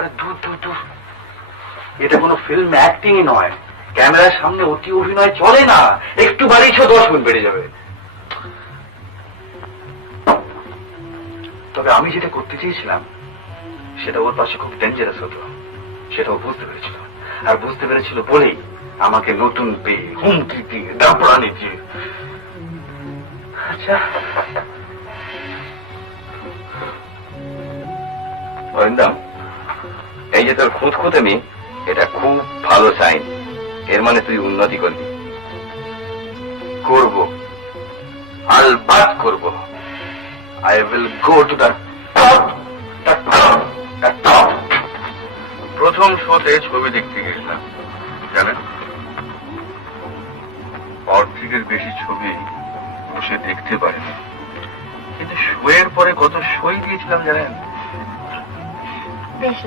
আরে দূর দূর দূর, এটা কোনো ফিল্ম অ্যাক্টিংই নয়। ক্যামেরার সামনে অতি অভিনয় চলে না, একটু বাড়িয়েছ 10 গুণ বেড়ে যাবে। তবে আমি যেটা করতে চেয়েছিলাম সেটা ওর পাশে খুব ডেঞ্জারাস হতো, সেটা ও বুঝতে পেরেছিল। আর বুঝতে পেরেছিল বলেই আমাকে নতুন পেয়ে হুমকি দিয়ে দাপড়ানি দিয়ে। আচ্ছা অরিন্দম, এই যে তোর খুঁতখুঁতেমি, এটা খুব ভালো সাইন। এর মানে তুই উন্নতি করবি। করব, আলবাত করব। I will go to the top, the top, the top. প্রথম শোতে ছবি দেখতে গেছিলাম, জানেন, অর্ধেকের বেশি ছবি বসে দেখতে পারিনি, কিন্তু শোয়ের পরে কত সই দিয়েছিলাম জানেন। বেশ